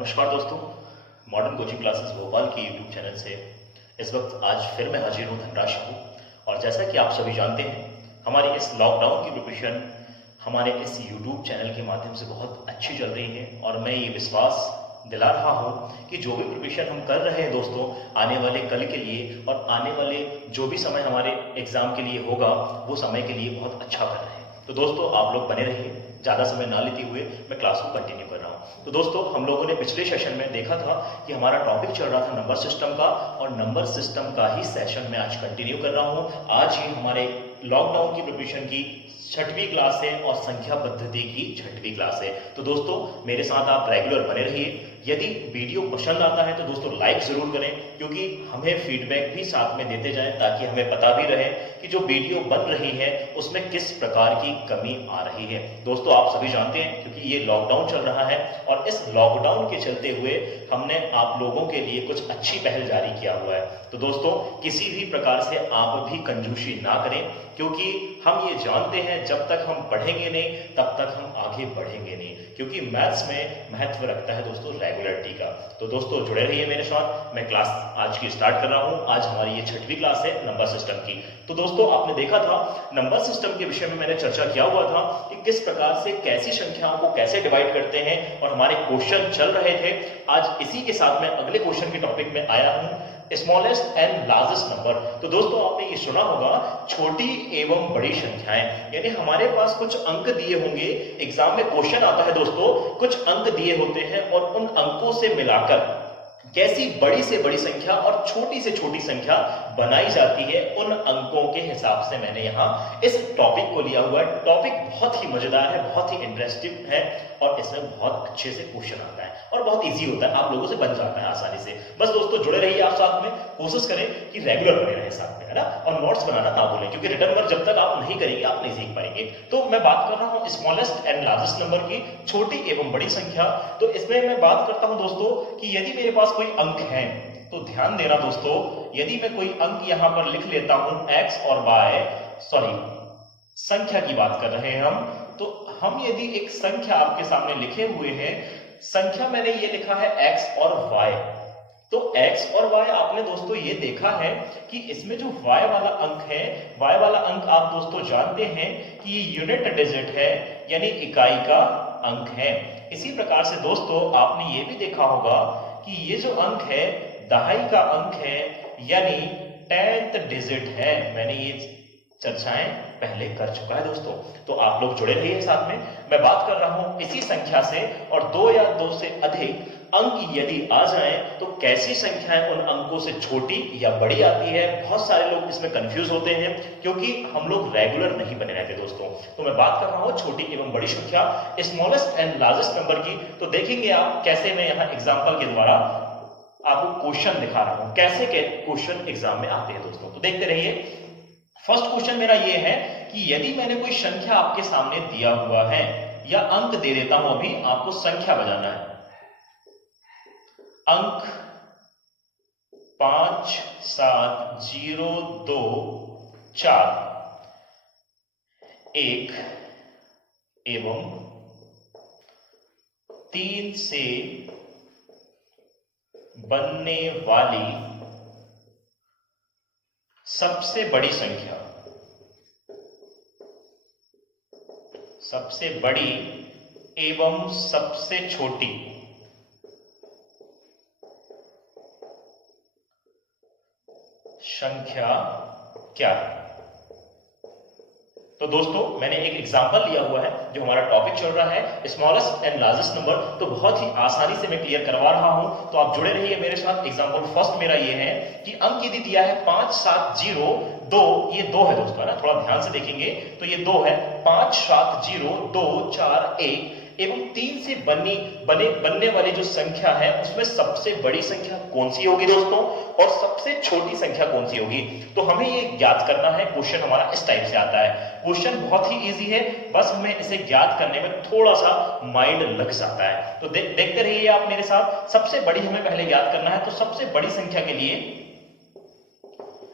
नमस्कार दोस्तों, modern coaching classes Bhopal की यूट्यूब चैनल से इस वक्त आज फिर मैं हाजिर हूँ धनराज हूँ। और जैसा कि आप सभी जानते हैं, हमारी इस लॉकडाउन की प्रिपरेशन हमारे इस यूट्यूब चैनल के माध्यम से बहुत अच्छी चल रही है। और मैं ये विश्वास दिला रहा हूँ कि जो भी प्रिपरेशन हम कर रहे हैं दोस्तों, आने वाले कल के लिए और आने वाले जो भी समय हमारे एग्जाम के लिए होगा, वो समय के लिए बहुत अच्छा कर रहे हैं। तो दोस्तों आप लोग बने रहिए, ज़्यादा समय ना लेते हुए मैं क्लास को कंटिन्यू कर रहा हूँ। तो दोस्तों हम लोगों ने पिछले सेशन में देखा था कि हमारा टॉपिक चल रहा था नंबर सिस्टम का, और नंबर सिस्टम का ही सेशन मैं आज कंटिन्यू कर रहा हूँ। आज ही हमारे लॉकडाउन की प्रिपरेशन की 6वीं क्लास है और संख्या पद्धति की 6वीं क्लास है। तो दोस्तों मेरे साथ आप रेगुलर बने रहिए। यदि वीडियो पसंद आता है तो दोस्तों लाइक जरूर करें, क्योंकि हमें फीडबैक भी साथ में देते जाएं ताकि हमें पता भी रहे कि जो वीडियो बन रही है उसमें किस प्रकार की कमी आ रही है। दोस्तों आप सभी जानते हैं, क्योंकि ये लॉकडाउन चल रहा है और इस लॉकडाउन के चलते हुए हमने आप लोगों के लिए कुछ अच्छी पहल जारी किया हुआ है। तो दोस्तों किसी भी प्रकार से आप भी कंजूसी ना करें, क्योंकि हम ये जानते हैं जब तक हम पढ़ेंगे नहीं तब तक हम आगे बढ़ेंगे नहीं, क्योंकि मैथ्स में महत्व रखता है दोस्तों रेगुलरिटी का। तो दोस्तों जुड़े रहिए मेरे साथ। मैं क्लास आज की स्टार्ट कर रहा हूं। आज हमारी ये 6वीं क्लास है नंबर सिस्टम की। तो दोस्तों आपने देखा था नंबर सिस्टम के विषय में मैंने चर्चा किया हुआ था कि किस प्रकार से कैसी संख्याओं को कैसे डिवाइड करते हैं, और हमारे क्वेश्चन चल रहे थे। आज इसी के साथ मैं अगले क्वेश्चन के टॉपिक में आया हूं, स्मॉलेस्ट एंड लार्जेस्ट नंबर। तो दोस्तों आपने ये सुना होगा छोटी एवं बड़ी संख्याएं, यानी हमारे पास कुछ अंक दिए होंगे। एग्जाम में क्वेश्चन आता है दोस्तों, कुछ अंक दिए होते हैं और उन अंकों से मिलाकर कैसी बड़ी से बड़ी संख्या और छोटी से छोटी संख्या बनाई जाती है, उन अंकों के हिसाब से मैंने यहाँ इस टॉपिक को लिया हुआ है। टॉपिक बहुत ही मजेदार है, बहुत ही इंटरेस्टिंग है, और इसमें बहुत अच्छे से क्वेश्चन आता है और बहुत इजी होता है, आप लोगों से बन जाता है आसानी से। बस दोस्तों जुड़े रहिए आप साथ में, कोशिश करें कि रेगुलर बने रहे साथ में, है ना। और नोट्स बनाना ना भूलें, क्योंकि रिटर्न वर्क जब तक आप नहीं करेंगे आप नहीं सीख पाएंगे। तो मैं बात कर रहा हूँ स्मॉलेस्ट एंड लार्जेस्ट नंबर की, छोटी एवं बड़ी संख्या। तो इसमें मैं बात करता हूं दोस्तों कि यदि मेरे पास कोई अंक है, तो ध्यान देना दोस्तों, यदि मैं कोई अंक यहां पर लिख लेता हूं x और y, सॉरी संख्या की बात कर रहे हैं हम, तो हम यदि एक संख्या आपके सामने लिखे हुए हैं, संख्या मैंने ये लिखा है x और y, तो x और y आपने दोस्तों ये देखा है कि इसमें जो y वाला अंक है, y वाला अंक आप दोस्तों जानते हैं कि ये यूनिट डिजिट है, यानी इकाई का अंक है। इसी प्रकार से दोस्तों आपने ये भी देखा होगा कि ये जो अंक है दहाई का अंक है, यानी 10th डिजिट है। मैंने ये चर्चाएं पहले कर चुका है दोस्तों। तो आप लोग जुड़े रहिए साथ में। मैं बात कर रहा हूं इसी संख्या से, और 2 या 2 से अधिक अंक यदि आ जाएं तो कैसी संख्याएं उन अंकों से छोटी या बड़ी आती है। बहुत सारे लोग इसमें कंफ्यूज होते हैं, क्योंकि हम लोग रेगुलर नहीं बने रहते दोस्तों। तो मैं बात कर रहा हूं छोटी एवं बड़ी संख्या, स्मॉलेस्ट एंड लार्जेस्ट नंबर की। तो देखेंगे आप कैसे मैं यहाँ एग्जाम्पल के द्वारा आपको क्वेश्चन दिखा रहा हूं, कैसे के क्वेश्चन एग्जाम में आते हैं दोस्तों। तो देखते रहिए। फर्स्ट क्वेश्चन मेरा ये है कि यदि मैंने कोई संख्या आपके सामने दिया हुआ है, या अंक दे देता हूं, अभी आपको संख्या बजाना है। अंक 5 7 0 2 4 1 एवं 3 से बनने वाली सबसे बड़ी संख्या, सबसे बड़ी एवं सबसे छोटी संख्या क्या है। तो दोस्तों मैंने एक एग्जांपल लिया हुआ है, जो हमारा टॉपिक चल रहा है स्मॉलेस्ट एंड लार्जेस्ट नंबर। तो बहुत ही आसानी से मैं क्लियर करवा रहा हूं, तो आप जुड़े रहिए मेरे साथ। एग्जांपल फर्स्ट मेरा ये है कि अंक यदि दिया है 5 7 0 2, ये 2 है दोस्तों, है ना। थोड़ा ध्यान से देखेंगे तो ये 2 है, 5 7 0 2 4 1 एवं 3 से बनने वाली जो संख्या है उसमें सबसे बड़ी संख्या कौन सी होगी दोस्तों, और सबसे छोटी संख्या कौन सी होगी। तो हमें ये ज्ञात करना है। क्वेश्चन हमारा इस टाइप से आता है। क्वेश्चन बहुत ही इजी है, बस हमें इसे ज्ञात करने में थोड़ा सा माइंड लग जाता है। तो देखते रहिए आप मेरे साथ। सबसे बड़ी हमें पहले ज्ञात करना है, तो सबसे बड़ी संख्या के लिए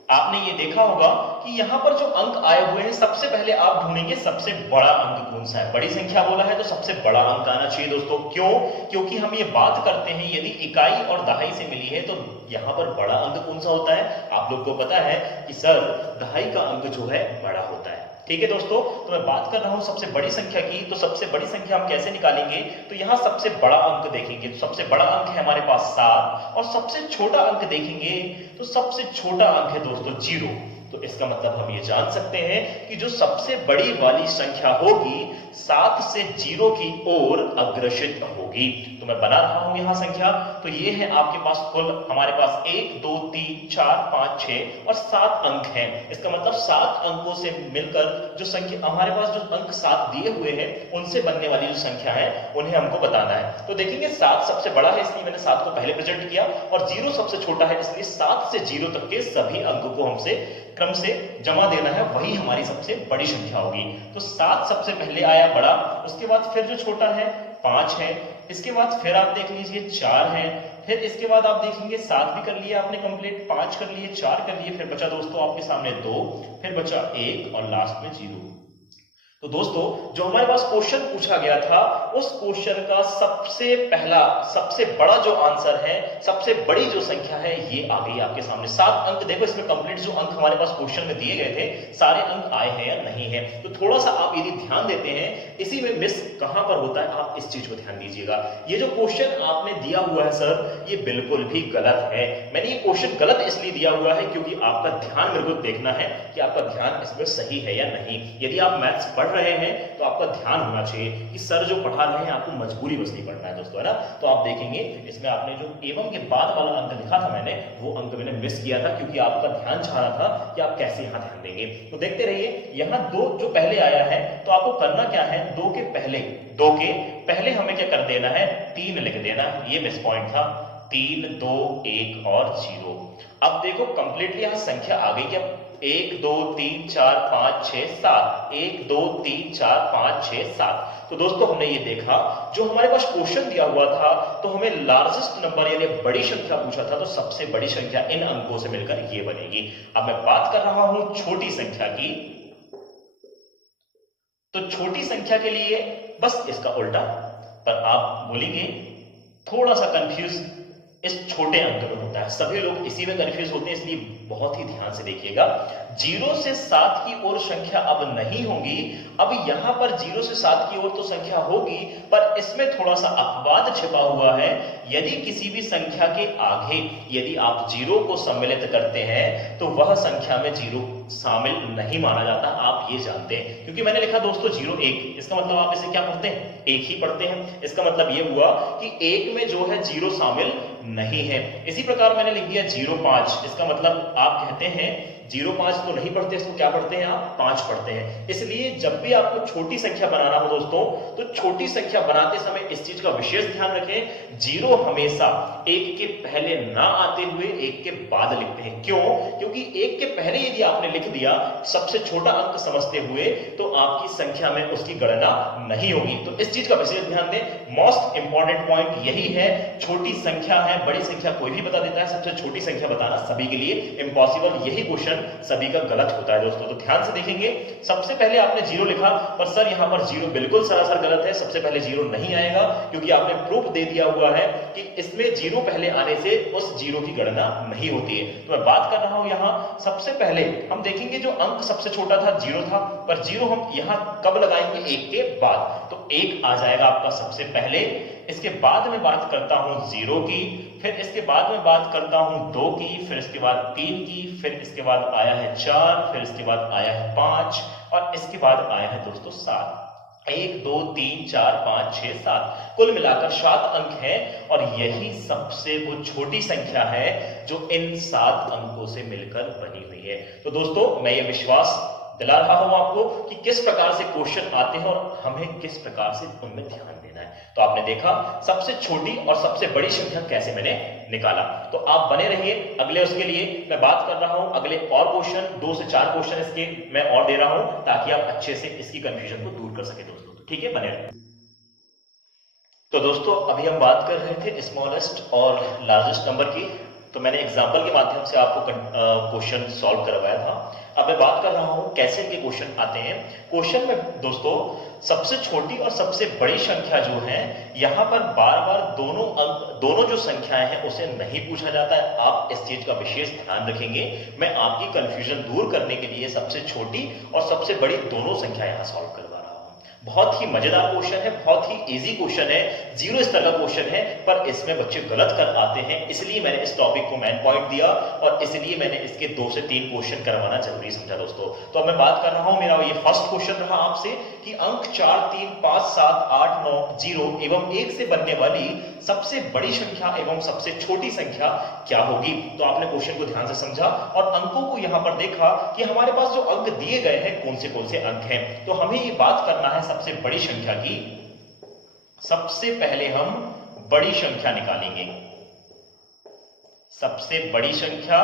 आपने ये देखा होगा कि यहाँ पर जो अंक आए हुए हैं सबसे पहले आप ढूंढेंगे सबसे बड़ा अंक कौन सा है। बड़ी संख्या बोला है तो सबसे बड़ा अंक आना चाहिए दोस्तों। क्यों? क्योंकि हम ये बात करते हैं यदि इकाई और दहाई से मिली है तो यहाँ पर बड़ा अंक कौन सा होता है। आप लोग को पता है कि सर दहाई का अंक जो है बड़ा होता है। ठीक है दोस्तों, तो मैं बात कर रहा हूं सबसे बड़ी संख्या की। तो सबसे बड़ी संख्या हम कैसे निकालेंगे? तो यहां सबसे बड़ा अंक देखेंगे तो सबसे बड़ा अंक है हमारे पास 7 और सबसे छोटा अंक देखेंगे तो सबसे छोटा अंक है दोस्तों 0। तो इसका मतलब हम ये जान सकते हैं कि जो सबसे बड़ी वाली संख्या होगी 7 से 0 की ओर अग्रसित होगी। तो मैं बना रहा हूं यहां संख्या। तो ये है आपके पास कुल हमारे पास 1 2 3 4 5 6 और 7 अंक हैं। इसका मतलब 7 अंकों से मिलकर जो संख्या हमारे पास जो अंक 7 दिए हुए हैं उनसे बनने वाली जो संख्या है उन्हें हमको बताना है। तो देखेंगे 7 सबसे बड़ा है इसलिए मैंने 7 को पहले प्रेजेंट किया और 0 सबसे छोटा है इसलिए 7 से 0 तक के सभी अंकों को हमसे क्रम से जमा देना है, वही हमारी सबसे बड़ी संख्या होगी। तो 7 सबसे पहले आया बड़ा, उसके बाद फिर जो छोटा है 5 है, इसके बाद फिर आप देख लीजिए 4 है, फिर इसके बाद आप देखेंगे 7 भी कर लिया आपने कंप्लीट, 5 कर लिए, 4 कर लिए, फिर बचा दोस्तों आपके सामने 2, फिर बचा 1 और लास्ट में 0। तो दोस्तों जो हमारे पास क्वेश्चन पूछा गया था उस क्वेश्चन का सबसे पहला सबसे बड़ा जो आंसर है, सबसे बड़ी जो संख्या है ये आ गई आपके सामने। 7 अंक देखो इसमें कंप्लीट जो अंक हमारे पास क्वेश्चन में दिए गए थे सारे अंक आए हैं या नहीं है। तो थोड़ा सा आप यदि ध्यान देते हैं इसी में मिस कहां पर होता है आप इस चीज को ध्यान दीजिएगा। ये जो क्वेश्चन आपने दिया हुआ है सर ये बिल्कुल भी गलत है। मैंने ये क्वेश्चन गलत इसलिए दिया हुआ है क्योंकि आपका ध्यान मेरे को देखना है कि आपका ध्यान इसमें सही है या नहीं। यदि आप मैथ्स पढ़ रहे हैं तो आपका ध्यान होना चाहिए कि सर जो पढ़ा रहे हैं आपको मजबूरी बस नहीं पढ़ना है दोस्तों, है ना। तो आप देखेंगे इसमें आपने जो एवं के बाद वाला अंक लिखा था मैंने वो अंक मैंने मिस किया था क्योंकि आपका ध्यान चाह रहा था कि आप कैसे यहां ध्यान देंगे। तो देखते रहिए यहाँ 2 जो पहले आया है तो आपको करना क्या है, 2 के पहले हमें क्या कर देना है 3 लिख देना। ये मिस पॉइंट था, 3 2 1 और 0। अब देखो कंप्लीटली यहां संख्या आ गई क्या, 1 2 3 4 5 6 7, 1 2 3 4 5 6 7। तो दोस्तों हमने ये देखा जो हमारे पास क्वेश्चन दिया हुआ था तो हमें लार्जेस्ट नंबर यानी बड़ी संख्या पूछा था तो सबसे बड़ी संख्या इन अंकों से मिलकर ये बनेगी। अब मैं बात कर रहा हूं छोटी संख्या की। तो छोटी संख्या के लिए बस इसका उल्टा, पर आप बोलेंगे थोड़ा सा कंफ्यूज इस छोटे अंक में होता है, सभी लोग इसी में कंफ्यूज होते हैं इसलिए बहुत ही ध्यान से देखिएगा। 0 से 7 की ओर संख्या अब नहीं होगी। अब यहां पर 0 से 7 की ओर तो संख्या होगी पर इसमें थोड़ा सा अपवाद छिपा हुआ है। यदि किसी भी संख्या के आगे यदि आप 0 को सम्मिलित करते हैं तो वह संख्या में 0 शामिल नहीं माना जाता, आप ये जानते हैं। क्योंकि मैंने लिखा दोस्तों 0 1, इसका मतलब आप इसे क्या पढ़ते हैं, 1 ही पढ़ते हैं। इसका मतलब ये हुआ कि 1 में जो है 0 शामिल नहीं है। इसी प्रकार मैंने लिख दिया 0 5, इसका मतलब आप कहते हैं 0 5 तो नहीं पढ़ते, इसको क्या पढ़ते हैं आप 5 पढ़ते हैं। इसलिए जब भी आपको छोटी संख्या बनाना हो दोस्तों तो छोटी संख्या बनाते समय इस चीज का विशेष ध्यान रखें, 0 हमेशा 1 के पहले ना आते हुए 1 के बाद लिखते हैं। क्यों? क्योंकि 1 के पहले यदि आपने लिख दिया सबसे छोटा अंक समझते हुए तो आपकी संख्या में उसकी गणना नहीं होगी। तो इस चीज का विशेष ध्यान दें। मोस्ट इंपॉर्टेंट पॉइंट यही है, छोटी संख्या है बड़ी संख्या कोई भी बता देता है, सबसे छोटी संख्या बताना सभी के लिए इम्पॉसिबल। यही क्वेश्चन सभी का गलत होता है दोस्तों। तो ध्यान से देखेंगे, सबसे पहले आपने 0 लिखा पर सर यहां पर 0 बिल्कुल सरासर गलत है, सबसे पहले 0 नहीं आएगा क्योंकि आपने प्रूफ दे दिया हुआ है कि इसमें 0 पहले आने से उस 0 की गणना नहीं होती है। तो मैं बात कर रहा हूं यहां सबसे पहले हम देखेंगे जो अंक सबसे छोटा था 0 था, पर 0 हम यहां कब लगाएंगे 1 के बाद, तो 1 आ जाएगा आपका सबसे पहले। इसके बाद में बात करता हूं 0 की, फिर इसके बाद में बात करता हूं 2 की, फिर इसके बाद 3 की, फिर इसके बाद आया है 4, फिर इसके बाद आया है 5 और इसके बाद आया है दोस्तों 7। 1 2 3 4 5 6 7 कुल मिलाकर 7 अंक हैं और यही सबसे वो छोटी संख्या है जो इन 7 अंकों से मिलकर बनी हुई है। तो दोस्तों मैं ये विश्वास दिला रहा हूं आपको कि किस प्रकार से क्वेश्चन आते हैं और हमें किस प्रकार से उनमें ध्यान देना है। तो आपने देखा सबसे छोटी और सबसे बड़ी संख्या कैसे मैंने निकाला। तो आप बने रहिए, अगले उसके लिए मैं बात कर रहा हूं, अगले और क्वेश्चन 2 से 4 क्वेश्चन इसके मैं और दे रहा हूं ताकि आप अच्छे से इसकी कंफ्यूजन को दूर कर सके दोस्तों। तो ठीक है, बने रहिए। तो दोस्तों अभी हम बात कर रहे थे स्मॉलेस्ट और लार्जेस्ट नंबर की। तो मैंने एग्जाम्पल के माध्यम से आपको क्वेश्चन सॉल्व करवाया था। अब मैं बात कर रहा हूं कैसे इनके क्वेश्चन आते हैं। क्वेश्चन में दोस्तों सबसे छोटी और सबसे बड़ी संख्या जो है, यहां पर बार बार दोनों जो संख्याएं हैं उसे नहीं पूछा जाता है। आप इस चीज का विशेष ध्यान रखेंगे। मैं आपकी कंफ्यूजन दूर करने के लिए सबसे छोटी और सबसे बड़ी दोनों संख्या यहां सॉल्व करवा रहा हूं। बहुत ही मजेदार क्वेश्चन है, बहुत ही इजी क्वेश्चन है, 0 स्तर का क्वेश्चन है, पर इसमें बच्चे गलत कर आते हैं। इसलिए मैंने इस टॉपिक को मैन पॉइंट दिया और इसलिए मैंने इसके 2 से 3 क्वेश्चन करवाना जरूरी समझा दोस्तों। तो अब मैं बात कर रहा हूं, मेरा ये फर्स्ट क्वेश्चन रहा आपसे कि अंक 4, 3, 5, 7, 8, 9, 0 एवं 1 से बनने वाली सबसे बड़ी संख्या एवं सबसे छोटी संख्या क्या होगी। तो आपने क्वेश्चन को ध्यान से समझा और अंकों को यहां पर देखा कि हमारे पास जो अंक दिए गए हैं कौन से अंक हैं। तो हमें ये बात करना है सबसे बड़ी संख्या की। सबसे पहले हम बड़ी संख्या निकालेंगे। सबसे बड़ी संख्या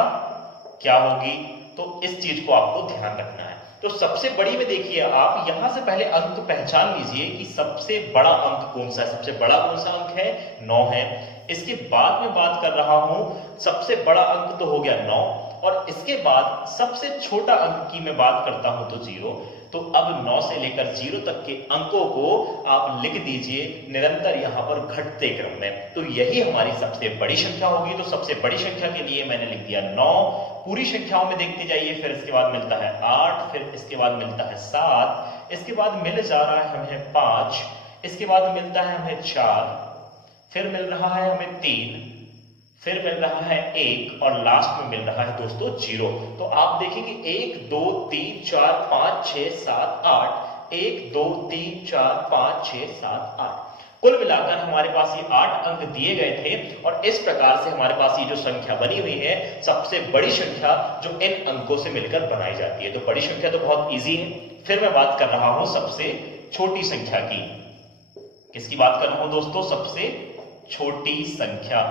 क्या होगी, तो इस चीज को आपको ध्यान रखना है। तो सबसे बड़ी में देखिए, आप यहां से पहले अंक पहचान लीजिए कि सबसे बड़ा अंक कौन सा है। सबसे बड़ा कौन सा अंक है, 9 है। इसके बाद में बात कर रहा हूं, सबसे बड़ा अंक तो हो गया 9 और इसके बाद सबसे छोटा अंक की मैं बात करता हूं तो 0। तो अब 9 से लेकर 0 तक के अंकों को आप लिख दीजिए निरंतर यहां पर घटते क्रम में। तो यही हमारी सबसे बड़ी संख्या होगी। तो सबसे बड़ी संख्या के लिए मैंने लिख दिया 9। पूरी संख्याओं में देखते जाइए, फिर इसके बाद मिलता है 8, फिर इसके बाद मिलता है 7, इसके बाद मिल जा रहा है हमें 5, इसके बाद मिलता है हमें 4, फिर मिल रहा है हमें 3, फिर मिल रहा है 1 और लास्ट में मिल रहा है दोस्तों 0। तो आप देखेंगे 1 2 3 4 5 6 7 8, 1 2 3 4 5 6 7 8, कुल मिलाकर हमारे पास ये 8 अंक दिए गए थे। और इस प्रकार से हमारे पास ये जो संख्या बनी हुई है, सबसे बड़ी संख्या जो इन अंकों से मिलकर बनाई जाती है। तो बड़ी संख्या तो बहुत इजी है। फिर मैं बात कर रहा हूं सबसे छोटी संख्या की। किसकी बात कर रहा हूं दोस्तों, सबसे छोटी संख्या।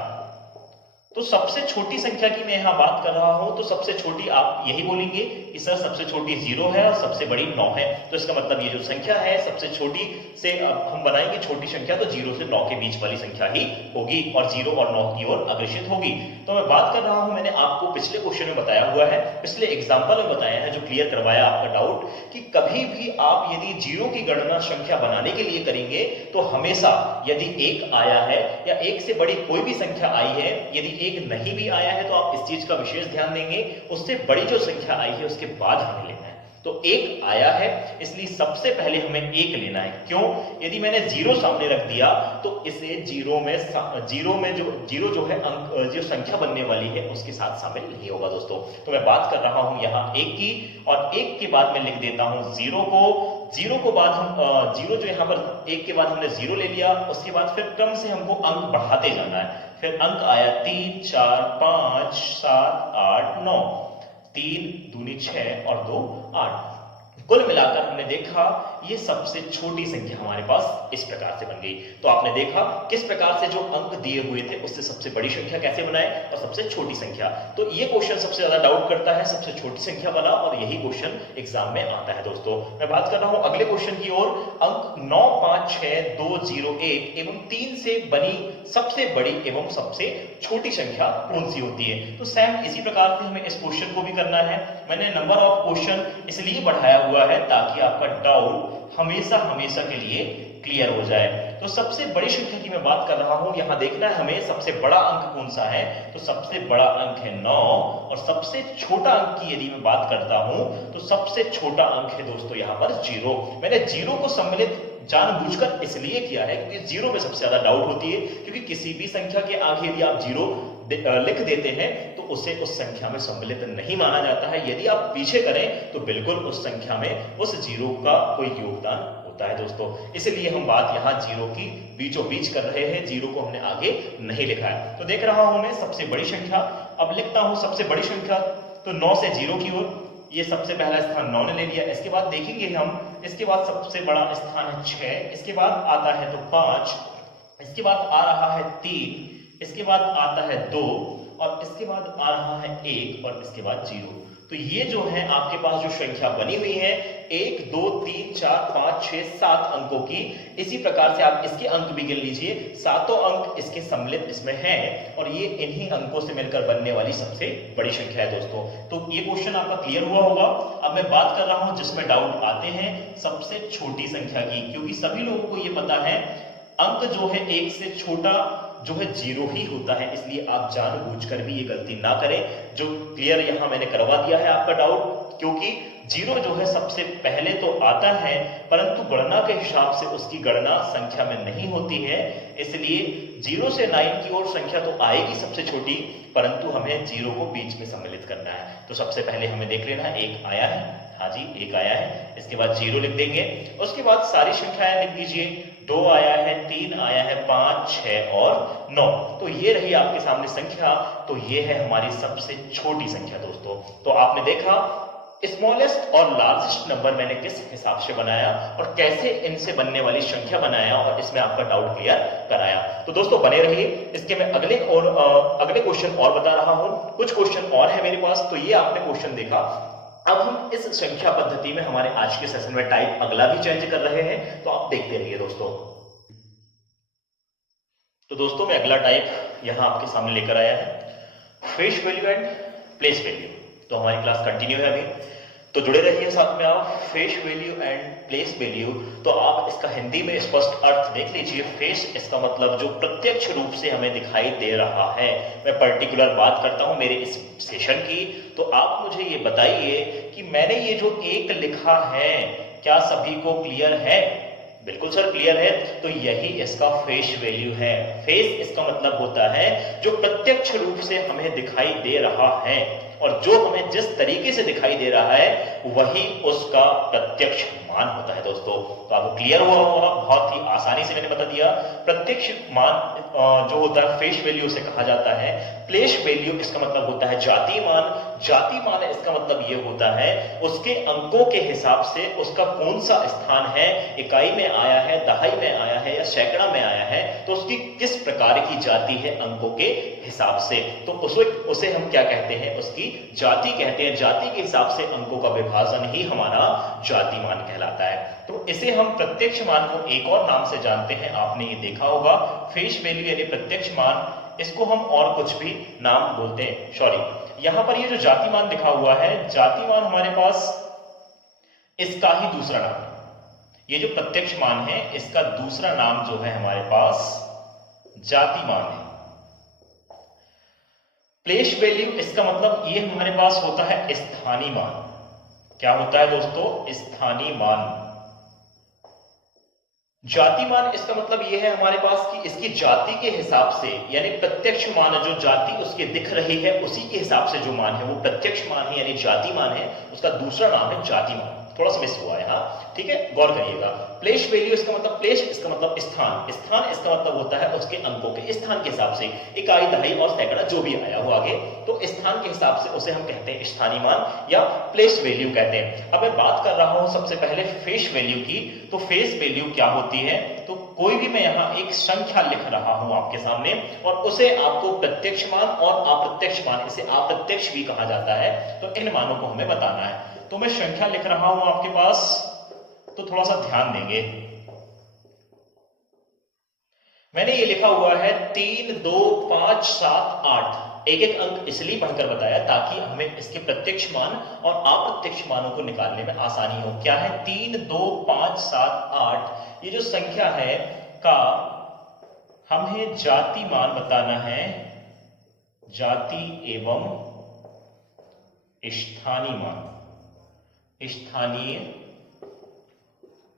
तो सबसे छोटी संख्या की मैं यहां बात कर रहा हूं, तो सबसे छोटी आप यही बोलेंगे कि सर सबसे छोटी 0 है और सबसे बड़ी 9 है। तो इसका मतलब ये जो संख्या है सबसे छोटी से हम बनाएंगे छोटी संख्या, तो 0 से 9 के बीच वाली संख्या ही होगी और 0 और 9 की ओर अग्रसित होगी। तो मैं बात कर रहा हूं, मैंने आपको पिछले क्वेश्चन में बताया हुआ है, पिछले एग्जाम्पल में बताया है, जो क्लियर करवाया आपका डाउट कि कभी भी आप यदि 0 की गणना संख्या बनाने के लिए करेंगे तो हमेशा यदि 1 आया है या 1 से बड़ी कोई भी संख्या आई है, यदि 1 नहीं भी आया है तो आप इस चीज का विशेष ध्यान देंगे, उससे बड़ी जो संख्या आई है उसके बाद हमें लेना है। तो 1 आया है इसलिए सबसे पहले हमें 1 लेना है। क्यों, यदि मैंने 0 सामने रख दिया तो इसे 0 में जो जो है अंक जो संख्या बनने वाली है उसके साथ शामिल नहीं होगा दोस्तों। तो मैं बात कर रहा हूं यहां 1 की, और 1 के बाद मैं लिख देता हूं 0 को। 0 को बाद हम 0 जो यहां पर 1 के बाद हमने 0 ले लिया, उसके बाद फिर क्रम से हमको अंक बढ़ाते जाना है। फिर अंक आया 3 4 5 7 8 9, 3 दूनी 6 और 2 8। कुल मिलाकर हमने देखा ये सबसे छोटी संख्या हमारे पास इस प्रकार से बन गई। तो आपने देखा किस प्रकार से जो अंक दिए हुए थे उससे सबसे बड़ी संख्या कैसे बनाए और सबसे छोटी संख्या। तो ये क्वेश्चन सबसे ज्यादा डाउट करता है, सबसे छोटी संख्या बना, और यही क्वेश्चन एग्जाम में आता है दोस्तों। मैं बात कर रहा हूं अगले क्वेश्चन की ओर। अंक 9 5 6 2 0 1 एवं 3 से बनी सबसे बड़ी एवं सबसे छोटी संख्या कौन सी होती है। तो सेम इसी प्रकार से हमें इस क्वेश्चन को भी करना है। मैंने नंबर ऑफ क्वेश्चन इसलिए बढ़ाया हुआ है ताकि आपका डाउट हमेशा के लिए क्लियर हो जाए। तो सबसे बड़ी संख्या की मैं बात कर रहा हूं, यहां देखना है हमें सबसे बड़ा अंक कौन सा है। तो सबसे बड़ा अंक है 9 और सबसे छोटा अंक की यदि मैं बात करता हूं तो सबसे छोटा अंक है दोस्तों यहां पर 0। मैंने 0 को सम्मिलित जानबूझकर इसलिए किया है क्योंकि 0 में सबसे ज्यादा डाउट होती है, क्योंकि किसी भी संख्या के आगे यदि आप 0 लिख देते हैं तो उसे उस संख्या में सम्मिलित नहीं माना जाता है। यदि आप पीछे करें तो बिल्कुल उस संख्या में उस 0 का कोई योगदान होता है दोस्तों। इसलिए हम बात यहां 0 की बीचों बीच कर रहे हैं, 0 को हमने आगे नहीं लिखा है। तो देख रहा हूं मैं सबसे बड़ी संख्या, अब लिखता हूं सबसे बड़ी संख्या। तो 9 से 0 की ओर, ये सबसे पहला स्थान 9 ने ले लिया। इसके बाद देखेंगे हम, इसके बाद सबसे बड़ा स्थान है 6, इसके बाद आता है तो 5, इसके बाद आ रहा है 3, इसके बाद आता है 2 और इसके बाद आ रहा है 1 और इसके बाद 0। तो ये जो है आपके पास जो संख्या बनी हुई है 1 2 3 4 5 6 7 अंकों की। इसी प्रकार से आप इसके अंक भी गिन लीजिए, सातों अंक इसके सम्मिलित इसमें हैं और ये इन्हीं अंकों से मिलकर बनने वाली सबसे बड़ी संख्या है दोस्तों। तो ये क्वेश्चन आपका क्लियर हुआ होगा। अब मैं बात कर रहा हूं जिसमें डाउट आते हैं सबसे छोटी संख्या की, क्योंकि सभी लोगों को ये पता है अंक जो है 1 से छोटा जो है 0 ही होता है, इसलिए आप जानबूझकर भी ये गलती ना करें। जो क्लियर यहां मैंने करवा दिया है आपका डाउट, क्योंकि 0 जो है सबसे पहले तो आता है, परंतु गणना के हिसाब से उसकी गणना संख्या में नहीं होती है, इसलिए 0 से 9 की ओर संख्या तो आएगी सबसे छोटी, परंतु हमें 0 को बीच में सम्मिलित करना है। तो सबसे पहले हमें देख लेना है, 1 आया है, हाँ जी 1 आया है, इसके बाद 0 लिख देंगे, उसके बाद सारी संख्याएं लिख दीजिए, 2 आया है, 3 आया है, 5 6 और 9। तो ये रही आपके सामने संख्या। तो ये है हमारी सबसे छोटी संख्या दोस्तों। तो आपने देखा स्मॉलेस्ट और लार्जेस्ट नंबर मैंने किस हिसाब से बनाया और कैसे इनसे बनने वाली संख्या बनाया और इसमें आपका डाउट क्लियर कराया। तो दोस्तों बने रहिए, इसके मैं अगले क्वेश्चन और बता रहा हूं। कुछ क्वेश्चन और है मेरे पास। तो ये आपने क्वेश्चन देखा। अब हम इस संख्या पद्धति में हमारे आज के सेशन में टाइप अगला भी चेंज कर रहे हैं, तो आप देखते रहिए दोस्तों। तो दोस्तों मैं अगला टाइप यहां आपके सामने लेकर आया है, face value and place value. तो हमारी क्लास कंटिन्यू है अभी, तो जुड़े रहिए साथ में आप। Face value and place value, तो आप इसका हिंदी में स्पष्ट अर्थ देख लीजिए। फेस इसका मतलब जो प्रत्यक्ष रूप से हमें दिखाई दे रहा है। मैं पर्टिकुलर बात करता हूं मेरे इस सेशन की, तो आप मुझे ये बताइए कि मैंने ये जो 1 लिखा है क्या सभी को क्लियर है? बिल्कुल सर क्लियर है। तो यही इसका फेस वैल्यू है। फेस इसका मतलब होता है जो प्रत्यक्ष रूप से हमें दिखाई दे रहा है, और जो हमें जिस तरीके से दिखाई दे रहा है वही उसका प्रत्यक्ष मान होता है दोस्तों। तो आपको क्लियर हुआ होगा, बहुत ही आसानी से मैंने बता दिया। प्रत्यक्ष मान जो होता है फेस वैल्यू उसे कहा जाता है। प्लेस वैल्यू इसका मतलब होता है जाति मान। जाति मान इसका मतलब ये होता है उसके अंकों के हिसाब से उसका कौन सा स्थान है, इकाई में आया है, दहाई में आया है या सैकड़ा में आया है, तो उसकी किस प्रकार की जाति है अंकों के हिसाब से। तो उसे हम क्या कहते हैं, उसकी जाति कहते हैं। जाति के हिसाब से अंकों का विभाजन ही हमारा जाति मान कहलाता है। तो इसे हम प्रत्यक्ष मान को एक और नाम से जानते हैं, आपने ये देखा होगा, फेस वैल्यू यानी प्रत्यक्ष मान। इसको हम और कुछ भी नाम बोलते हैं, सॉरी यहां पर ये जो जाति मान लिखा हुआ है, जाति मान हमारे पास इसका ही दूसरा नाम है। ये जो प्रत्यक्ष मान है इसका दूसरा नाम जो है हमारे पास जाति मान है। प्लेस वैल्यू इसका मतलब ये हमारे पास होता है स्थानीय मान। क्या होता है दोस्तों? स्थानीय मान। जाति मान इसका मतलब ये है हमारे पास कि इसकी जाति के हिसाब से, यानी प्रत्यक्ष मान जो जाति उसके दिख रही है उसी के हिसाब से जो मान है वो प्रत्यक्ष मान है यानी जाति मान है। उसका दूसरा नाम है जाति मान। थोड़ा सा मिस हुआ है, हाँ ठीक है, गौर करिएगा। प्लेस वैल्यू इसका मतलब, प्लेस इसका मतलब स्थान। स्थान इसका मतलब होता है उसके अंकों के स्थान के हिसाब से, इकाई दहाई और सैकड़ा जो भी आया हो आगे, तो स्थान के हिसाब से उसे हम कहते हैं स्थानीय मान या प्लेस वैल्यू कहते हैं। अब मैं बात कर रहा हूं सबसे पहले फेस वैल्यू की। तो फेस वैल्यू क्या होती है? तो कोई भी मैं यहां एक संख्या लिख रहा हूं आपके सामने और उसे आपको प्रत्यक्ष मान और अप्रत्यक्ष मान, इसे अप्रत्यक्ष भी कहा जाता है, तो इन मानों को हमें बताना है। तो मैं संख्या लिख रहा हूं आपके पास, तो थोड़ा सा ध्यान देंगे। मैंने ये लिखा हुआ है 3 2 5 7 8। एक एक अंक इसलिए पढ़कर बताया ताकि हमें इसके प्रत्यक्ष मान और अप्रत्यक्ष मानों को निकालने में आसानी हो। क्या है? 3 2 5 7 8। ये जो संख्या है का हमें जाति मान बताना है, जाति एवं स्थानीय मान। स्थानीय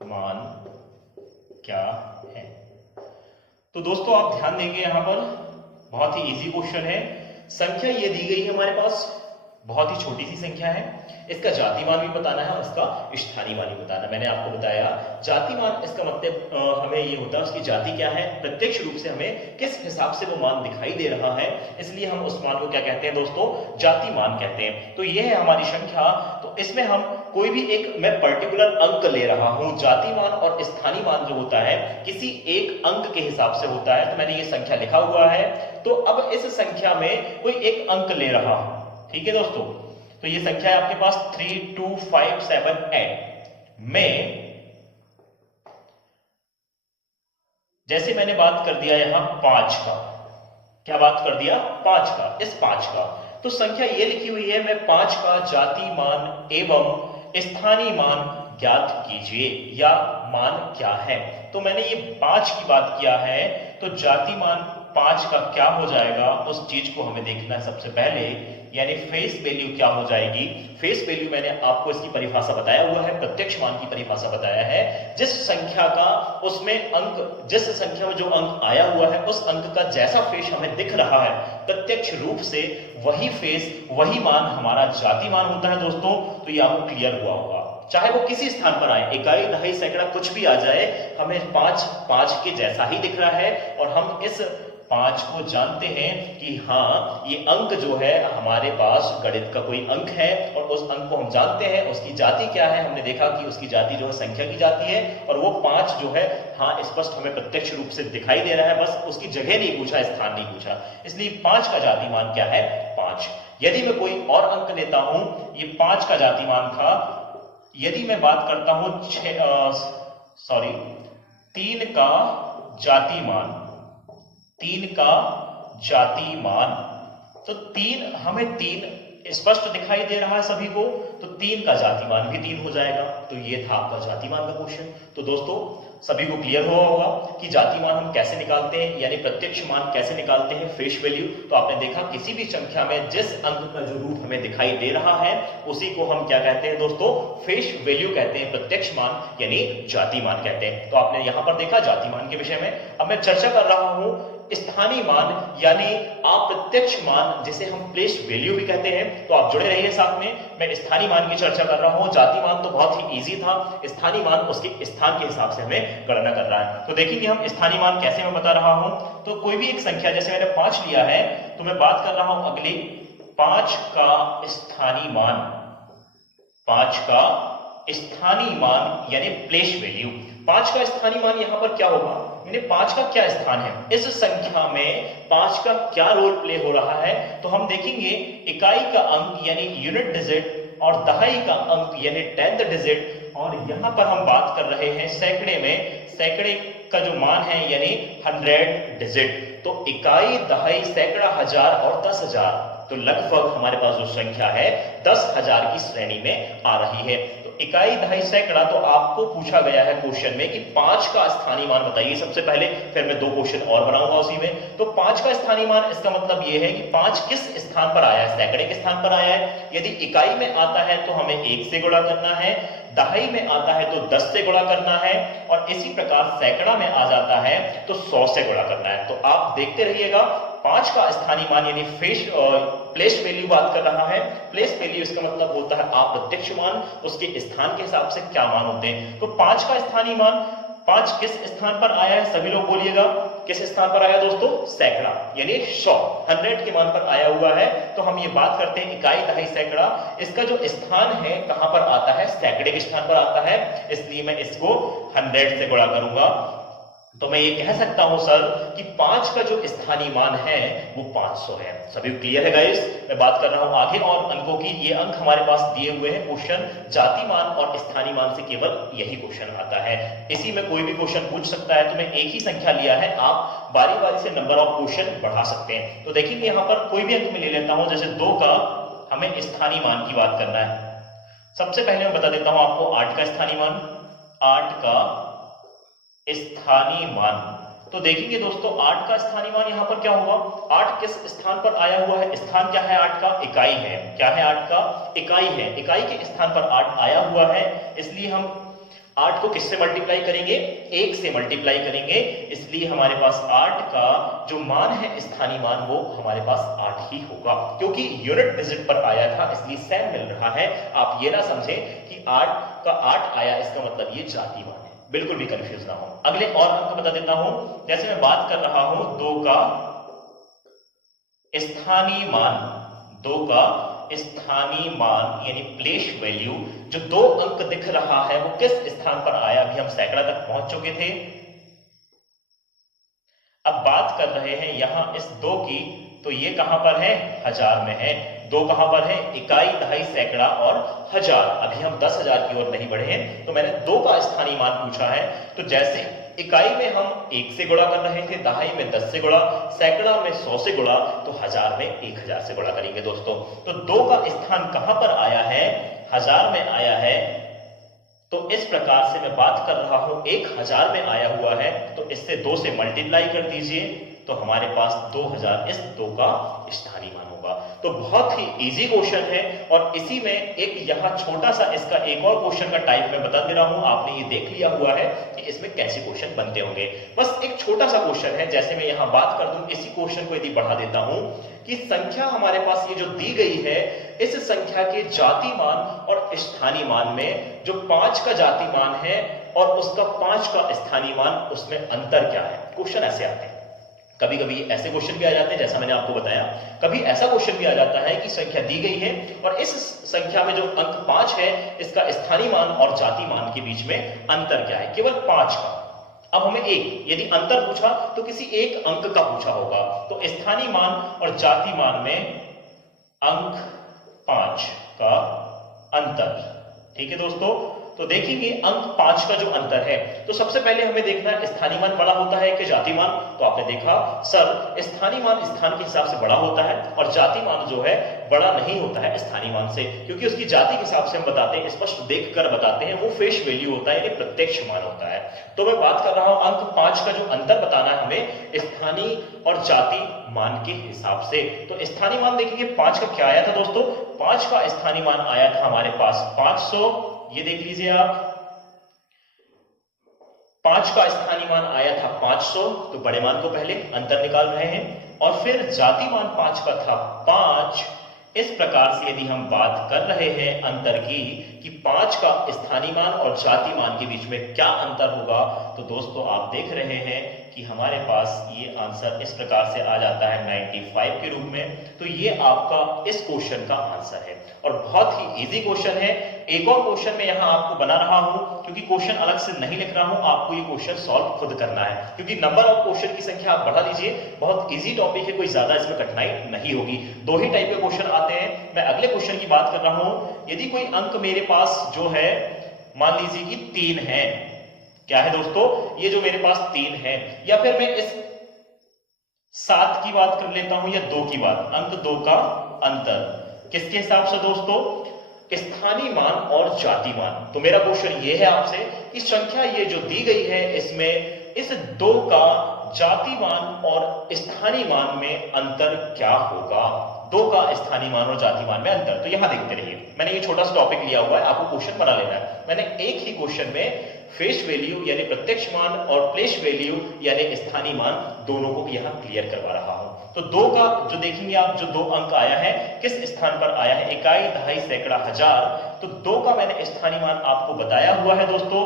मान क्या है? तो दोस्तों आप ध्यान देंगे, यहां पर बहुत ही इजी क्वेश्चन है। संख्या ये दी गई है हमारे पास, बहुत ही छोटी सी संख्या है। इसका जाति मान भी बताना है और इसका स्थानीय मान भी बताना है। मैंने आपको बताया जाति मान इसका मतलब हमें ये होता है उसकी जाति क्या है, प्रत्यक्ष रूप से हमें किस हिसाब से वो मान दिखाई दे रहा है, इसलिए हम उस मान को क्या कहते हैं दोस्तों? जाति मान कहते हैं। तो ये है हमारी संख्या। तो इसमें हम कोई भी एक मैं पर्टिकुलर अंक ले रहा हूं। जाति मान और स्थानीय मान जो होता है किसी एक अंक के हिसाब से होता है। तो मैंने ये संख्या लिखा हुआ है, तो अब इस संख्या में कोई एक अंक ले रहा हूं, ठीक है दोस्तों। तो ये संख्या है आपके पास 3 2 5 7 8। में, जैसे मैंने बात कर दिया यहां 5 का, क्या बात कर दिया 5 का, इस 5 का, तो संख्या ये लिखी हुई है मैं 5 का जाति मान एवं स्थानीय मान ज्ञात कीजिए या मान क्या है। तो मैंने ये 5 की बात किया है, तो जाति मान 5 का क्या हो जाएगा उस चीज को हमें देखना है सबसे पहले, यानी फेस वैल्यू क्या हो जाएगी। फेस वैल्यू मैंने आपको इसकी परिभाषा बताया हुआ है, प्रत्यक्ष मान की परिभाषा बताया है। जिस संख्या का उसमें अंक, जिस संख्या में जो अंक आया हुआ है उस अंक का जैसा फेस हमें दिख रहा है प्रत्यक्ष रूप से, वही फेस वही मान हमारा जाति मान होता है दोस्तों। तो ये आपको क्लियर हुआ होगा, चाहे वो किसी स्थान पर आए, इकाई दहाई सैकड़ा कुछ भी आ जाए, हमें 5 के जैसा ही दिख रहा है। और हम इस 5 को जानते हैं कि हाँ ये अंक जो है हमारे पास गणित का कोई अंक है, और उस अंक को हम जानते हैं। उसकी जाति क्या है, हमने देखा कि उसकी जाति जो है संख्या की जाति है, और वो 5 जो है हाँ स्पष्ट हमें प्रत्यक्ष रूप से दिखाई दे रहा है, बस उसकी जगह नहीं पूछा, स्थान नहीं पूछा, इसलिए 5 का जाति मान क्या है 5। यदि मैं कोई और अंक लेता हूं, ये 5 का जाति मान था, यदि मैं बात करता हूं 3 का जाति मान, 3 का जाति मान, तो 3 हमें 3 स्पष्ट दिखाई दे रहा है सभी को, तो 3 का जाति मान भी 3 हो जाएगा। तो ये था आपका जाति मान का क्वेश्चन। तो दोस्तों सभी को क्लियर हुआ होगा कि जाति मान हम कैसे निकालते हैं, यानी प्रत्यक्ष मान कैसे निकालते हैं, फेस वैल्यू। तो आपने देखा किसी भी संख्या में जिस अंक का जो रूप हमें दिखाई दे रहा है उसी को हम क्या कहते हैं दोस्तों, फेस वैल्यू कहते हैं, प्रत्यक्ष मान यानी जाति मान कहते हैं। तो आपने यहां पर देखा जाति मान के विषय में। अब मैं चर्चा कर रहा हूं स्थानीय मान यानी अप्रत्यक्ष मान, जिसे हम प्लेस वैल्यू भी कहते हैं। तो आप जुड़े रहिए साथ में, मैं स्थानीय मान की चर्चा कर रहा हूं। जाति मान तो बहुत ही इजी था, स्थानीय मान उसके स्थान के हिसाब से हमें गणना कर रहा है। तो देखेंगे हम स्थानीय मान कैसे मैं बता रहा हूं। तो कोई भी एक संख्या, जैसे मैंने 5 लिया है, तो मैं बात कर रहा हूं अगली 5 का स्थानीय मान, 5 का स्थानीय मान यानी प्लेस वैल्यू। 5 का स्थानीय मान यहां पर क्या होगा, यानी 5 का क्या स्थान है, इस संख्या में 5 का क्या रोल प्ले हो रहा है। तो हम देखेंगे इकाई का अंक यानी यूनिट डिजिट और दहाई का अंक यानी 10th डिजिट, और यहां पर हम बात कर रहे हैं सैकड़े में, सैकड़े का जो मान है यानी 100 डिजिट। तो इकाई, दहाई, सैकड़ा, हजार और 10,000, तो लगभग हमारे पास जो संख्या है 10,000 की श्रेणी में आ रही है। तो इकाई, दहाई, सैकड़ा, तो आपको पूछा गया है क्वेश्चन में कि 5 का स्थानीय मान बताइए सबसे पहले, फिर मैं 2 क्वेश्चन और बनाऊंगा उसी में। तो 5 का स्थानीय मान, इसका मतलब यह है कि 5 किस स्थान पर आया है, सैकड़े के स्थान पर आया है। यदि इकाई में आता है तो हमें 1 से गुणा करना है, दहाई में आता है तो 10 से गुणा करना है, और इसी प्रकार सैकड़ा में आ जाता है तो 100 से गुणा करना है। तो आप देखते रहिएगा, 5 का स्थानीय मान यानी प्लेस वैल्यू बात कर रहा है। प्लेस वैल्यू इसका मतलब होता है अप्रत्यक्ष मान, उसके स्थान के हिसाब से क्या मान होते हैं। तो 5 का स्थानीय मान, 5 किस स्थान पर आया है, सभी लोग बोलिएगा, किस स्थान पर आया दोस्तों, सैकड़ा यानी 100 के मान पर आया हुआ है। तो हम ये बात करते हैं इकाई, दहाई, सैकड़ा, इसका जो स्थान है कहां पर आता है, सैकड़े के स्थान पर आता है, इसलिए मैं इसको 100 से गुणा करूंगा। तो मैं ये कह सकता हूं सर कि 5 का जो स्थानीय मान है वो 500 है। सभी क्लियर है गाइस। मैं बात कर रहा हूं आगे और अंकों की। ये अंक हमारे पास दिए हुए हैं, क्वेश्चन जाति मान और स्थानीय मान से केवल यही क्वेश्चन आता है। इसी में कोई भी क्वेश्चन पूछ सकता है, तो मैं एक ही संख्या लिया है, आप बारी बारी से नंबर ऑफ क्वेश्चन बढ़ा सकते हैं। तो देखिए यहाँ पर कोई भी अंक में ले लेता हूं, जैसे 2 का हमें स्थानीय मान की बात करना है। सबसे पहले मैं बता देता हूं आपको 8 का स्थानीय मान, 8 का स्थानीय मान। तो देखेंगे दोस्तों 8 का स्थानीय मान यहां पर क्या होगा, 8 किस स्थान पर आया हुआ है, स्थान क्या है 8 का, इकाई है। क्या है 8 का, इकाई है। इकाई के स्थान पर 8 आया हुआ है, इसलिए हम 8 को किससे मल्टीप्लाई करेंगे, 1 से मल्टीप्लाई करेंगे, इसलिए हमारे पास 8 का जो मान है स्थानीय मान वो हमारे पास 8 ही होगा, क्योंकि यूनिट डिजिट पर आया था इसलिए सेम मिल रहा है। आप ये ना समझें कि 8 का 8 आया इसका मतलब ये जाति मान है, बिल्कुल भी कंफ्यूज ना हो। अगले और अंक बता देता हूं, जैसे मैं बात कर रहा हूं 2 का स्थानीय मान, 2 का स्थानीय मान यानी प्लेस वैल्यू, जो 2 अंक दिख रहा है वो किस स्थान पर आया, अभी हम सैकड़ा तक पहुंच चुके थे। अब बात कर रहे हैं यहां इस 2 की तो ये कहां पर है, हजार में है। 2 कहां पर है, इकाई, दहाई, सैकड़ा और हजार। अभी हम 10,000 की ओर नहीं बढ़े हैं, तो मैंने 2 का स्थानीय मान पूछा है। तो जैसे इकाई में हम 1 से गुणा कर रहे थे, दहाई में 10 से गुणा, सैकड़ा में 100 से गुणा, तो हजार में 1000 से गुणा करेंगे दोस्तों। तो 2 का स्थान कहां पर आया है, हजार में आया है। तो इस प्रकार से मैं बात कर रहा हूं 1000 में आया हुआ है, तो इससे 2 से मल्टीप्लाई कर दीजिए, तो हमारे पास 2000 इस 2 का स्थानीय मान होगा। तो बहुत ही इजी क्वेश्चन है, और इसी में एक यहां छोटा सा इसका एक और क्वेश्चन का टाइप मैं बता दे रहा हूं। आपने ये देख लिया हुआ है कि इसमें कैसे क्वेश्चन बनते होंगे। बस एक छोटा सा क्वेश्चन है, जैसे मैं यहां बात कर दूं, इसी क्वेश्चन को यदि बढ़ा देता हूं कि संख्या हमारे पास ये जो दी गई है, इस संख्या के जाति मान और स्थानीय मान में जो 5 का जाति मान है और उसका 5 का स्थानीय मान, उसमें अंतर क्या है। क्वेश्चन ऐसे आते हैं, कभी कभी ऐसे क्वेश्चन भी आ जाते हैं जैसा मैंने आपको बताया, कभी ऐसा क्वेश्चन भी आ जाता है कि संख्या दी गई है और इस संख्या में जो अंक 5 है, इसका स्थानीय मान और जाति मान के बीच में अंतर क्या है, केवल 5 का। अब हमें यदि अंतर पूछा तो किसी एक अंक का पूछा होगा, तो स्थानीय मान और जाति मान में अंक 5 का अंतर। ठीक है दोस्तों, तो देखेंगे अंक 5 का जो अंतर है, तो सबसे पहले हमें देखना है स्थानीय मान बड़ा होता है कि जाति मान। तो आपने देखा सर, स्थानीय मान स्थान के हिसाब से बड़ा होता है और जाति मान जो है बड़ा नहीं होता है स्थानीय मान से, क्योंकि उसकी जाति के हिसाब से हम बताते हैं, स्पष्ट देखकर बताते हैं, वो फेस वैल्यू होता है, यानी प्रत्यक्ष मान होता है। तो मैं बात कर रहा हूं अंक 5 का जो अंतर बताना है हमें स्थानीय और जाति मान के हिसाब से। तो स्थानीय मान देखेंगे 5 का क्या आया था दोस्तों, 5 का स्थानीय मान आया था हमारे पास 500। ये देख लीजिए आप, 5 का स्थानीय मान आया था 500, तो बड़े मान को पहले अंतर निकाल रहे हैं, और फिर जाति मान 5 का था 5। इस प्रकार से यदि हम बात कर रहे हैं अंतर की कि 5 का स्थानीय मान और जाति मान के बीच में क्या अंतर होगा, तो दोस्तों आप देख रहे हैं कि हमारे पास ये आंसर इस प्रकार से आ जाता है 95 के रूप में। तो ये आपका इस क्वेश्चन का आंसर है, और बहुत ही इजी क्वेश्चन है। एक और क्वेश्चन मैं यहां आपको बना रहा हूं, क्योंकि क्वेश्चन अलग से नहीं लिख रहा हूं, आपको ये क्वेश्चन सॉल्व खुद करना है, क्योंकि नंबर ऑफ क्वेश्चन की संख्या आप बढ़ा लीजिए। बहुत इजी टॉपिक है, कोई ज्यादा इसमें कठिनाई नहीं होगी। 2 ही टाइप के क्वेश्चन आते हैं। मैं अगले क्वेश्चन की बात कर रहा हूं। यदि कोई अंक मेरे पास जो है, मान लीजिए कि 3 है, क्या है दोस्तों, ये जो मेरे पास 3 है, या फिर मैं इस 7 की बात कर लेता हूं या 2 की बात, अंक 2 का अंतर किसके हिसाब से दोस्तों, स्थानीय मान और जाति मान। तो मेरा क्वेश्चन ये है आपसे कि संख्या ये जो दी गई है, इसमें इस 2 का जाति मान और स्थानीय मान में अंतर क्या होगा। 2 का स्थानीय मान और जाति मान में अंतर, तो यहां देखते रहिए। मैंने ये छोटा सा टॉपिक लिया हुआ है, आपको क्वेश्चन बना लेना है। मैंने एक ही क्वेश्चन में फेस वैल्यू यानी प्रत्यक्ष मान और प्लेस वैल्यू यानी स्थानीय मान दोनों को यहां क्लियर करवा रहा हूं। तो 2 का जो देखेंगे आप, जो 2 अंक आया है किस स्थान पर आया है, इकाई, दहाई, सैकड़ा, हजार। तो 2 का मैंने स्थानीय मान आपको बताया हुआ है दोस्तों।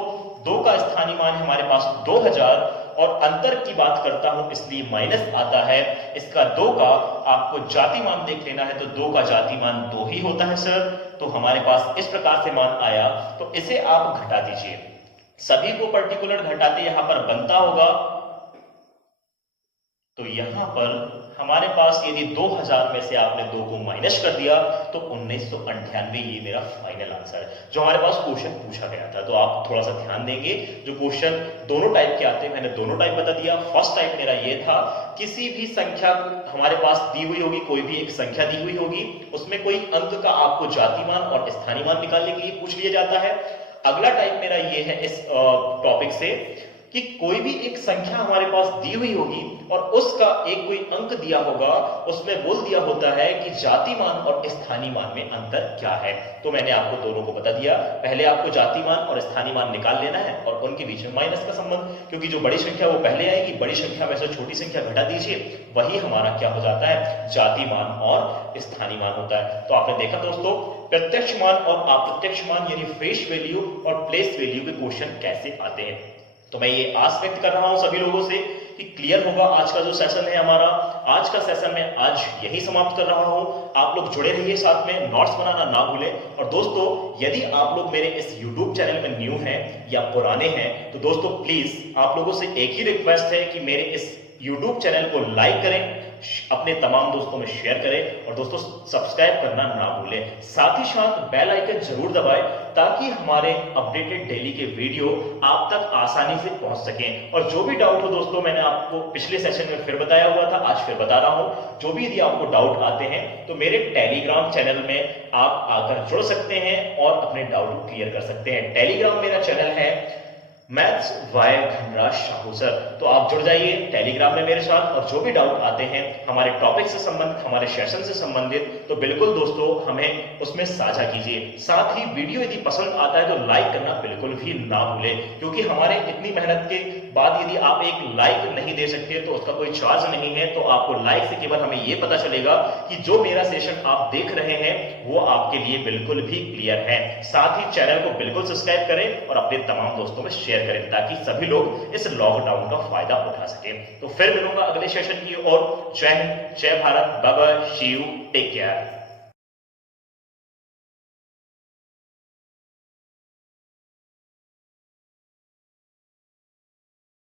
2 का स्थानीय मान हमारे पास 2000, और अंतर की बात करता हूं इसलिए माइनस आता है। इसका 2 का आपको जाति मान देख लेना है, तो 2 का जाति मान 2 ही होता है सर। तो हमारे पास इस प्रकार से मान आया, तो इसे आप घटा दीजिए। सभी को पर्टिकुलर घटाते यहां पर बनता होगा, तो यहां पर हमारे पास यदि 2000 में से आपने 2 को माइनस कर दिया, तो 1998 ये मेरा फाइनल आंसर है, जो हमारे पास क्वेश्चन पूछा गया था। तो आप थोड़ा सा ध्यान देंगे, जो क्वेश्चन दोनों टाइप के आते हैं, मैंने दोनों टाइप बता दिया। फर्स्ट टाइप मेरा ये था, किसी भी संख्या हमारे पास दी हुई होगी, कोई भी एक संख्या दी हुई होगी, उसमें कोई अंक का आपको जाति मान और स्थानीय मान निकालने के लिए पूछ लिया जाता है। अगला टाइप मेरा ये है इस टॉपिक से, कि कोई भी एक संख्या हमारे पास दी हुई होगी और उसका एक कोई अंक दिया होगा, उसमें बोल दिया होता है कि जाति मान और स्थानीय मान में अंतर क्या है। तो मैंने आपको दोनों को बता दिया। पहले आपको जाति मान और स्थानीय मान निकाल लेना है, और उनके बीच में माइनस का संबंध, क्योंकि जो बड़ी संख्या वो पहले आएगी, बड़ी संख्या में से छोटी संख्या घटा दीजिए, वही हमारा क्या हो जाता है, जाति मान और स्थानीय मान होता है। तो आपने देखा दोस्तों, प्रत्यक्ष मान और अप्रत्यक्ष मान यानी फेस वैल्यू और प्लेस वैल्यू के क्वेश्चन कैसे आते हैं। तो मैं ये आस व्यक्त कर रहा हूं सभी लोगों से कि क्लियर होगा आज का जो सेशन है हमारा। आज का सेशन मैं आज यही समाप्त कर रहा हूं। आप लोग जुड़े रहिए साथ में, नोट्स बनाना ना भूलें। और दोस्तों, यदि आप लोग मेरे इस YouTube चैनल में न्यू हैं या पुराने हैं, तो दोस्तों प्लीज आप लोगों से एक ही रिक्वेस्ट है कि मेरे इस YouTube चैनल को लाइक करें, अपने तमाम दोस्तों में शेयर करें और दोस्तों सब्सक्राइब करना ना भूलें। साथ ही साथ बेल आइकन जरूर दबाएं ताकि हमारे अपडेटेड डेली के वीडियो आप तक आसानी से पहुंच सकें। और जो भी डाउट हो दोस्तों, मैंने आपको पिछले सेशन में फिर बताया हुआ था, आज फिर बता रहा हूं, जो भी यदि आपको डाउट आते हैं तो मेरे टेलीग्राम चैनल में आप आकर जुड़ सकते हैं और अपने डाउट क्लियर कर सकते हैं। टेलीग्राम मेरा चैनल है मैथ्स वाय धनराज शाहू सर, तो आप जुड़ जाइए टेलीग्राम में मेरे साथ और जो भी डाउट आते हैं हमारे टॉपिक से संबंधित, हमारे सेशन से संबंधित, तो बिल्कुल दोस्तों हमें उसमें साझा कीजिए। साथ ही वीडियो यदि पसंद आता है तो लाइक करना बिल्कुल भी ना भूलें, क्योंकि हमारे इतनी मेहनत के बाद यदि आप एक लाइक नहीं दे सकते तो उसका कोई चार्ज नहीं है। तो आपको लाइक से केवल हमें यह पता चलेगा कि जो मेरा सेशन आप देख रहे हैं वो आपके लिए बिल्कुल भी क्लियर है। साथ ही चैनल को बिल्कुल सब्सक्राइब करें और अपने तमाम दोस्तों में शेयर करें ताकि सभी लोग इस लॉकडाउन का फायदा उठा सके। तो फिर मिलूंगा अगले सेशन की ओर। जय हिंद, जय Bharat, bye bye, see you, take care.